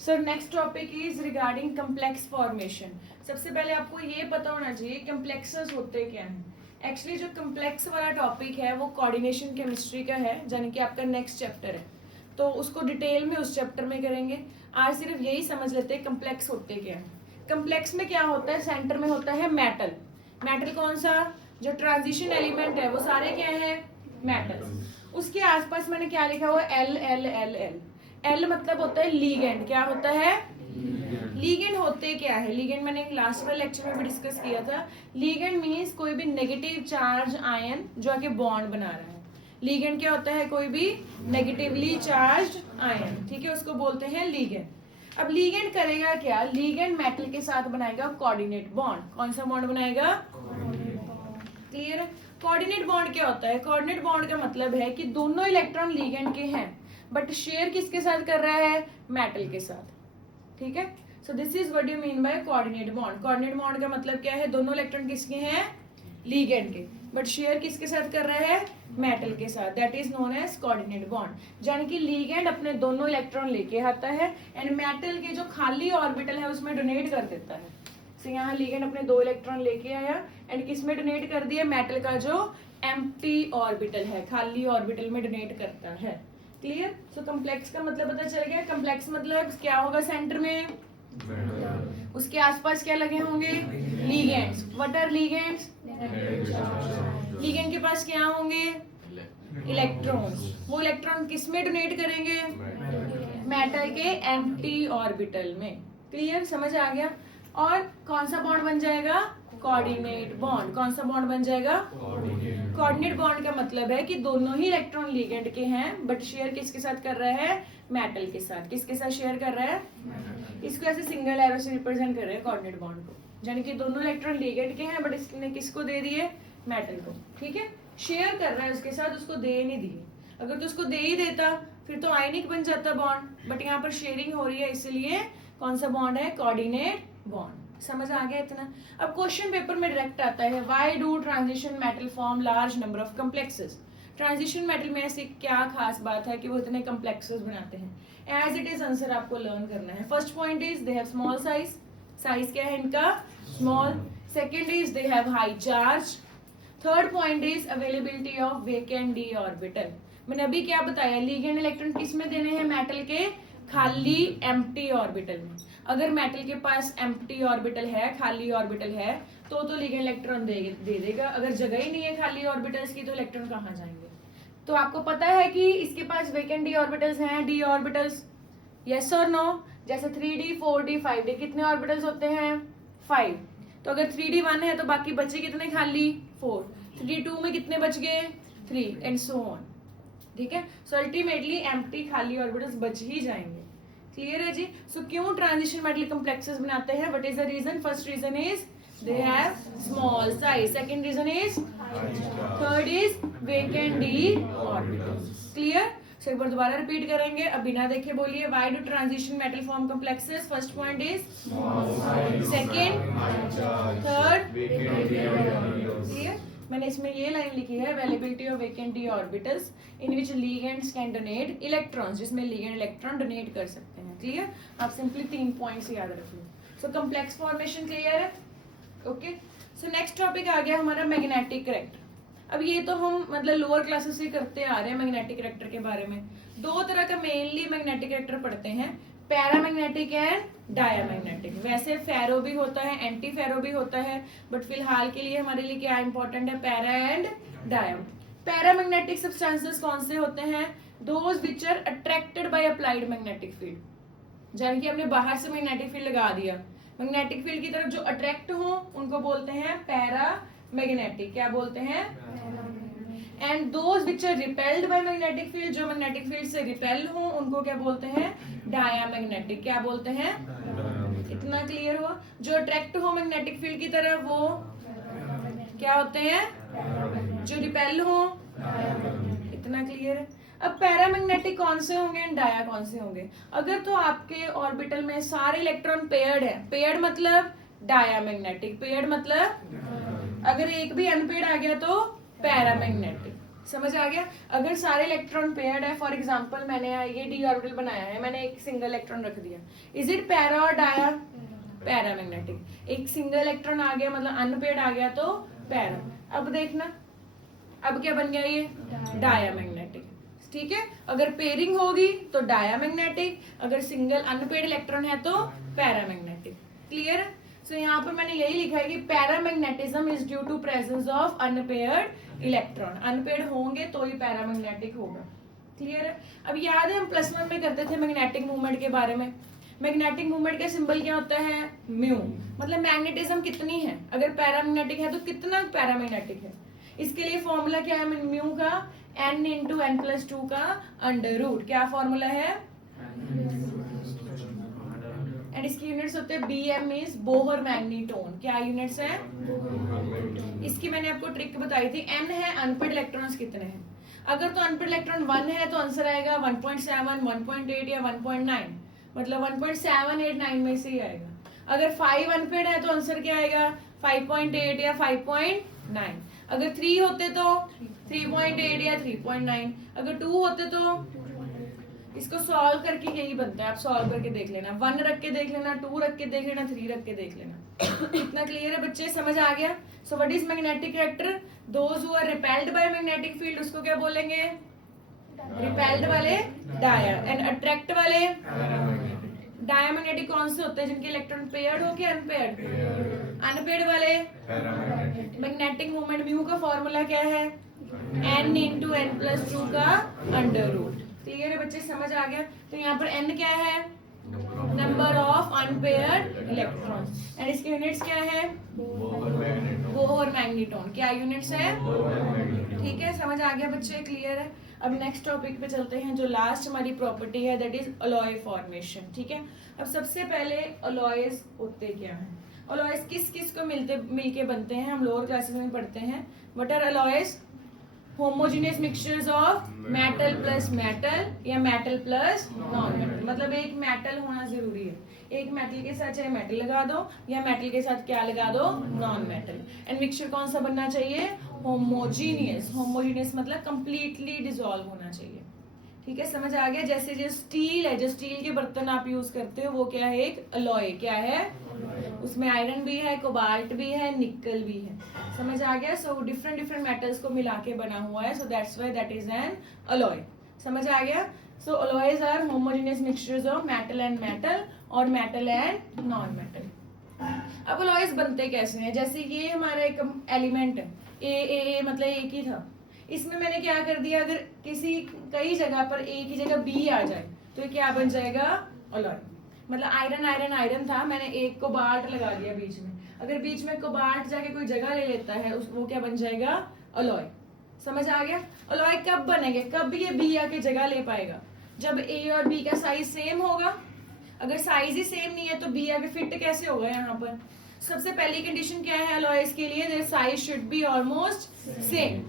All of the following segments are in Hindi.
Sir next topic is regarding complex formation. सबसे पहले आपको ये पता होना चाहिए कम्प्लेक्सेस होते क्या हैं। एक्चुअली जो कम्प्लेक्स वाला टॉपिक है वो कोऑर्डिनेशन केमिस्ट्री का है, यानी कि आपका नेक्स्ट चैप्टर है, तो उसको डिटेल में उस चैप्टर में करेंगे। आज सिर्फ यही समझ लेते हैं कम्प्लेक्स होते क्या हैं। कम्प्लेक्स में क्या होता है, सेंटर में होता है मेटल। मेटल कौन सा, जो ट्रांजिशन एलिमेंट है वो सारे क्या है, मेटल। उसके आसपास मैंने क्या लिखा हुआ, L L L L. L मतलब होता है लीगेंड। क्या होता है, लीगेंड होते क्या है। लीगेंड मैंने लास्ट वाले लेक्चर में भी डिस्कस किया था। लीगेंड मींस कोई भी नेगेटिव चार्ज आयन जो आके बॉन्ड बना रहा है। लीगेंड क्या होता है, कोई भी नेगेटिवली चार्ज आयन, ठीक है, उसको बोलते हैं लीगेंड। अब लीगेंड करेगा क्या, लीगेंड मेटल के साथ बनाएगा कोऑर्डिनेट बॉन्ड। कौन सा बॉन्ड बनाएगा, क्लियर है। कोऑर्डिनेट बॉन्ड क्या होता है, कोऑर्डिनेट बॉन्ड का मतलब है कि दोनों इलेक्ट्रॉन लीगेंड के हैं बट शेयर किसके साथ कर रहा है, मेटल के साथ, ठीक है। So this is what you mean by coordinate bond. Coordinate bond का मतलब क्या है, दोनों इलेक्ट्रॉन किसके हैं, लीगेंड के, बट शेयर किसके साथ कर रहा है, मेटल के साथ। That is known as coordinate bond. यानी कि लीगेंड अपने दोनों इलेक्ट्रॉन लेके आता है एंड मेटल के जो खाली ऑर्बिटल है उसमें डोनेट कर देता है। तो यहाँ लीगेंड अपने 2 इलेक्ट्रॉन लेके आया एंड किसमें डोनेट कर दिया, मेटल का जो एम्प्टी ऑर्बिटल है, खाली ऑर्बिटल में डोनेट करता है। क्लियर। सो कम्प्लेक्स का मतलब पता चल गया। कम्प्लेक्स मतलब क्या होगा, सेंटर में, उसके आसपास क्या लगे होंगे, ligands. What are ligands, ligand के पास क्या होंगे, इलेक्ट्रॉन्स। वो इलेक्ट्रॉन किस में डोनेट करेंगे, मेटल के एम्प्टी ऑर्बिटल में। क्लियर, समझ आ गया। और कौन सा बॉन्ड बन जाएगा, कोऑर्डिनेट बॉन्ड। कौन सा बॉन्ड बन जाएगा, कोऑर्डिनेट बॉन्ड का मतलब है कि दोनों ही इलेक्ट्रॉन लीगेंड के हैं बट शेयर किसके साथ कर रहा है, मेटल के साथ। किसके साथ शेयर कर रहा है, इसको ऐसे सिंगल एरो से रिप्रेजेंट कर रहे हैं कोऑर्डिनेट बॉन्ड को, यानी कि दोनों इलेक्ट्रॉन लीगेंड के हैं बट इसने किसको दे दिए, मेटल को, ठीक है। शेयर कर रहा है उसके साथ, उसको दे नहीं दिए। अगर तो उसको दे ही देता फिर तो आयनिक बन जाता बॉन्ड, बट यहाँ पर शेयरिंग हो रही है इसलिए कौन सा बॉन्ड है, कोऑर्डिनेट बॉन्ड। समझ आ गया इतना। अब क्वेश्चन पेपर में डायरेक्ट आता है, why do transition metal form large number of complexes. Transition metal में ऐसी क्या खास बात है कि वो इतने कम्प्लेक्सेस बनाते हैं। एज इट इज आंसर आपको लर्न करना है। First point is they have small size. Size क्या है इनका, small. Second is they have high charge. Third point is availability of vacant D orbital. मैंने अभी क्या बताया, लीगेंड इलेक्ट्रॉन किस में देने हैं, मेटल के खाली एम्प्टी ऑर्बिटल में। अगर मेटल के पास एम्प्टी ऑर्बिटल है, खाली ऑर्बिटल है, तो लीगेंड इलेक्ट्रॉन दे देगा। अगर जगह ही नहीं है खाली ऑर्बिटल्स की तो इलेक्ट्रॉन कहाँ जाएंगे। तो आपको पता है कि इसके पास वेकेंट डी ऑर्बिटल्स हैं, डी ऑर्बिटल्स, यस और नो। जैसे 3d 4d 5d कितने ऑर्बिटल्स होते हैं, 5। तो अगर 3d 1 है तो बाकी बचे कितने खाली, 4। 3d 2 में कितने बच गए, 3 एंड सो ऑन, ठीक है। सो अल्टीमेटली एम्प्टी खाली ऑर्बिटल्स बच ही जाएंगे। क्लियर है जी। सो क्यों ट्रांजिशन मेटल कम्प्लेक्सेस बनाते हैं, what is the reason. First reason is they have small size. Second reason is, third is vacant d orbitals. Clear. So एक बार दोबारा रिपीट करेंगे, अब बिना देखे बोलिए, why do transition metal form complexes. First point is, second, third, clear. मैंने इसमें ये लाइन लिखी है, availability of vacant d orbitals in which ligands can donate electrons, जिसमें लीगेंड इलेक्ट्रॉन डोनेट कर सकते हैं। क्लियर। आप सिंपली 3 पॉइंट्स याद रख लो। सो कम्प्लेक्स फॉर्मेशन क्लियर है, ओके। सो नेक्स्ट टॉपिक आ गया हमारा मैग्नेटिक करेक्टर। अब ये तो हम मतलब लोअर क्लासेस से करते आ रहे हैं मैग्नेटिक करेक्टर के बारे में। 2 तरह का मेनली मैग्नेटिक करेक्टर पढ़ते हैं, पैरामैग्नेटिक एंड डायामैग्नेटिक। वैसे फेरो भी होता है, एंटी फेरो भी होता है, बट फिलहाल के लिए हमारे लिए क्या इंपॉर्टेंट है, para and dia. Paramagnetic substances कौन से होते हैं, those which are attracted by applied magnetic field. जैसे कि हमने बाहर से मैग्नेटिक फील्ड लगा दिया, मैग्नेटिक फील्ड की तरफ जो अट्रैक्ट हो उनको बोलते हैं पैरामैग्नेटिक। क्या बोलते हैं, and those which are repelled by magnetic field, जो मैग्नेटिक फील्ड से रिपेल हो उनको क्या बोलते हैं, डायामैग्नेटिक। क्या बोलते हैं, इतना क्लियर हुआ। जो अट्रैक्ट हो मैग्नेटिक फील्ड की तरफ वो क्या होते हैं, जो रिपेल हो, इतना क्लियर है। अब पैरामैग्नेटिक कौन से होंगे एंड डाया कौन से होंगे। अगर तो आपके ऑर्बिटल में सारे इलेक्ट्रॉन पेयर्ड है, पेयर्ड मतलब डायामैग्नेटिक, पेयर्ड मतलब अगर एक भी अनपेयर्ड आ गया तो पैरामैग्नेटिक। समझ आ गया? अगर सारे इलेक्ट्रॉन पेयर्ड है, फॉर एग्जांपल मैंने ये डी ऑर्बिटल बनाया है, मैंने एक सिंगल इलेक्ट्रॉन रख दिया, इज इट पैरा और डाया? पैरामैग्नेटिक। एक सिंगल इलेक्ट्रॉन आ गया मतलब अनपेयर्ड आ गया तो पैरा। अब देखना, अब क्या बन गया ये? डायामैग्नेटिक। ठीक है, अगर पेयरिंग होगी तो डायामैग्नेटिक, अगर सिंगल अनपेयर्ड इलेक्ट्रॉन है तो पैरामैग्नेटिक। क्लियर? सो यहाँ पर मैंने यही लिखा है कि paramagnetism is due to presence of unpaired electron. Unpaired होंगे तो ही पैरामैग्नेटिक होगा। क्लियर है? अब याद है हम +1 में करते थे मैग्नेटिक मूवमेंट के बारे में। मैग्नेटिक मूवमेंट का सिंबल क्या होता है? म्यू। मतलब मैग्नेटिज्म कितनी है, अगर पैरामैग्नेटिक है तो कितना पैरामैग्नेटिक है। इसके लिए फॉर्मूला क्या है म्यू का? n इंटू n+2 का अंडर रूट। क्या फॉर्मूला है? एंड इसकी यूनिट्स होते हैं BM इज बोहर मैग्नीटोन। क्या यूनिट्स है? इसकी मैंने आपको ट्रिक बताई थी। n है अनपेयर्ड इलेक्ट्रॉन्स कितने हैं। अगर तो अनपेयर्ड इलेक्ट्रॉन 1 है तो आंसर आएगा 1.7, 1.8 या 1.9, मतलब 1.789 में से ही आएगा। अगर 5 अनपेयर्ड है तो आंसर क्या आएगा? 5.8 या 5.9। अगर 3 होते तो 3.8 या 3.9। अगर 2 होते तो इसको सॉल्व करके यही बनता है, आप सॉल्व करके देख लेना। 1 रख के देख लेना, 2 रख के देख लेना, 3 रख के देख लेना। इतना क्लियर है बच्चे? समझ आ गया? So what is magnetic vector? Those who are repelled by magnetic field उसको क्या बोलेंगे? रिपेल्ड वाले डाया, एंड अट्रैक्ट वाले डायमैग्नेटिक कौन से होते हैं? जिनके इलेक्ट्रॉन पेयर्ड हो के अनपेयर्ड? अनपेयर्ड वाले मैग्नेटिक मोमेंट म्यू का फॉर्मूला क्या है? n इंटू n+2 का अंडर रूट। क्लियर है बच्चे? समझ आ गया? तो यहाँ पर n क्या है? Number of unpaired electrons, and इसके यूनिट्स क्या है? बोहर मैग्नीटोन। क्या यूनिट्स है? ठीक है, समझ आ गया बच्चे? क्लियर है? अब नेक्स्ट टॉपिक पे चलते हैं, जो लास्ट हमारी प्रॉपर्टी है, दैट इज अलॉय फॉर्मेशन। ठीक है, अब सबसे पहले अलॉयज होते क्या हैं? अलॉयज किस किस को मिलके बनते हैं? हम लोअर क्लासेस में पढ़ते हैं। What are alloys? Homogeneous mixtures of metal plus metal या मेटल प्लस नॉन मेटल। मतलब एक मेटल होना जरूरी है, एक मेटल के साथ चाहे मेटल लगा दो या मेटल के साथ क्या लगा दो? Non metal. एंड मिक्सचर कौन सा बनना चाहिए? होमोजीनियस। होमोजीनियस मतलब कंप्लीटली डिसॉल्व होना चाहिए। ठीक है, समझ आ गया? जैसे जो स्टील है, जो स्टील के बर्तन आप यूज करते हो वो क्या है? एक अलॉय। क्या है? उसमें आयरन भी है, कोबाल्ट भी है, निकल भी है। समझ आ गया? सो डिफरेंट डिफरेंट मेटल्स को मिला के बना हुआ है, so that's why that is an alloy. समझ आ गया? So alloys are homogeneous mixtures of metal and metal और मेटल एंड नॉन मेटल। अब अलॉयज बनते कैसे हैं? जैसे ये हमारा एक एलिमेंट है, ए मतलब एक ही था, इसमें मैंने क्या कर दिया, अगर किसी कई जगह पर ए की जगह बी आ जाए तो ये क्या बन जाएगा? अलॉय। मतलब आयरन आयरन आयरन था, मैंने एक कोबाल्ट लगा दिया बीच में, अगर बीच में कोबाल्ट जाके कोई जगह ले लेता है वो क्या बन जाएगा? अलॉय। समझ आ गया? अलॉय कब बनेंगे, कब ये बी आके जगह ले पाएगा? जब ए और बी का साइज सेम होगा। अगर साइज ही सेम नहीं है तो बी आगे फिट कैसे होगा? यहाँ पर सबसे पहली कंडीशन क्या है अलॉयज के लिए? Their size should be almost same.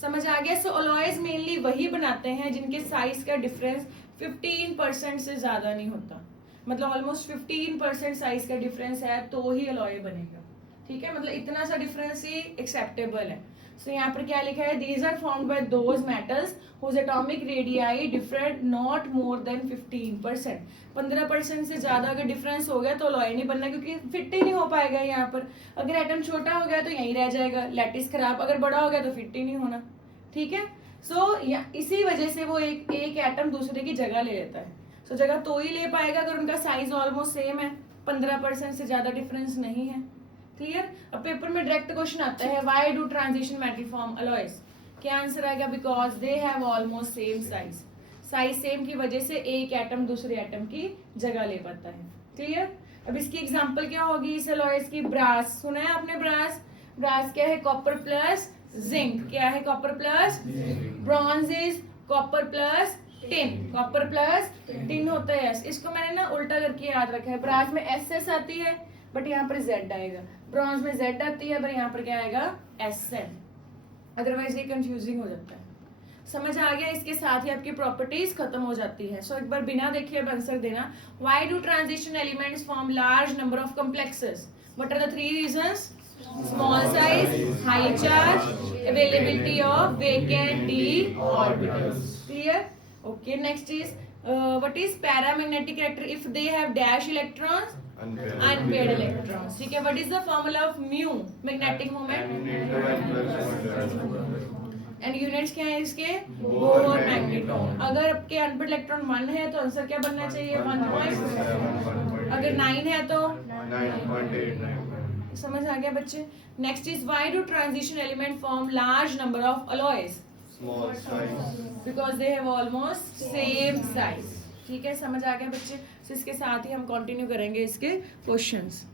समझ आ गया? सो अलॉयज मेनली वही बनाते हैं जिनके साइज का डिफरेंस 15% से ज्यादा नहीं होता। मतलब ऑलमोस्ट 15% साइज का डिफरेंस है तो ही अलॉय बनेगा। ठीक है, मतलब इतना सा डिफरेंस ही एक्सेप्टेबल है। सो यहाँ पर क्या लिखा है? These are formed by those metals whose atomic radii differ not more than 15%। 15% से ज्यादा अगर डिफरेंस हो गया तो अलॉय नहीं बनना, क्योंकि फिट ही नहीं हो पाएगा यहाँ पर। अगर एटम छोटा हो गया तो यहीं रह जाएगा, लैटिस खराब। अगर बड़ा हो गया तो फिट ही नहीं होना। ठीक है, सो इसी वजह से वो एक एटम दूसरे की जगह ले लेता है। सो जगह तो ही ले पाएगा अगर उनका साइज ऑलमोस्ट सेम है, 15% से ज्यादा डिफरेंस नहीं है। क्लियर? अब पेपर में डायरेक्ट क्वेश्चन आता है, why do transition metal form alloys? क्या आंसर आएगा? Because they have almost same size. Size same की वजह से एक एटम दूसरे एटम की जगह ले पाता है। क्लियर? अब इसकी एग्जांपल क्या होगी इस अलॉयज की? ब्रास। सुना है आपने ब्रास? ब्रास क्या है? Copper plus zinc. क्या है? Copper plus. Bronze is copper plus tin. Copper plus tin होता है एस। इसको मैंने ना उल्टा करके याद रखा है। ब्रास में एस आती है बट यहाँ पर जेड आएगा, ब्रॉन्ज में जेड आती है पर यहाँ पर क्या आएगा? S N. अदरवाइज ये कंफ्यूजिंग हो जाता है। समझ आ गया? इसके साथ ही आपकी प्रॉपर्टीज खत्म हो जाती है। सो एक बार बिना देखे आंसर देना। Why do transition elements form large number of complexes? What are the 3 reasons? small size, high charge, availability of vacant d orbitals. Clear? Okay, next is what is paramagnetic reactor if they have dash electrons? Unpaired electrons. ठीक है, what is the formula of mu? Magnetic moment. And units क्या है इसके? Bore magneton. अगर आपके अनपेड इलेक्ट्रॉन 1 है तो आंसर क्या बनना चाहिए? 1.7. अगर 9 है तो 9.89. समझ आ गया बच्चे? Next is why do transition element form large number of alloys? Small size, because they have almost same size. ठीक है, समझ आ गया बच्चे? तो इसके साथ ही हम कंटिन्यू करेंगे इसके क्वेश्चंस.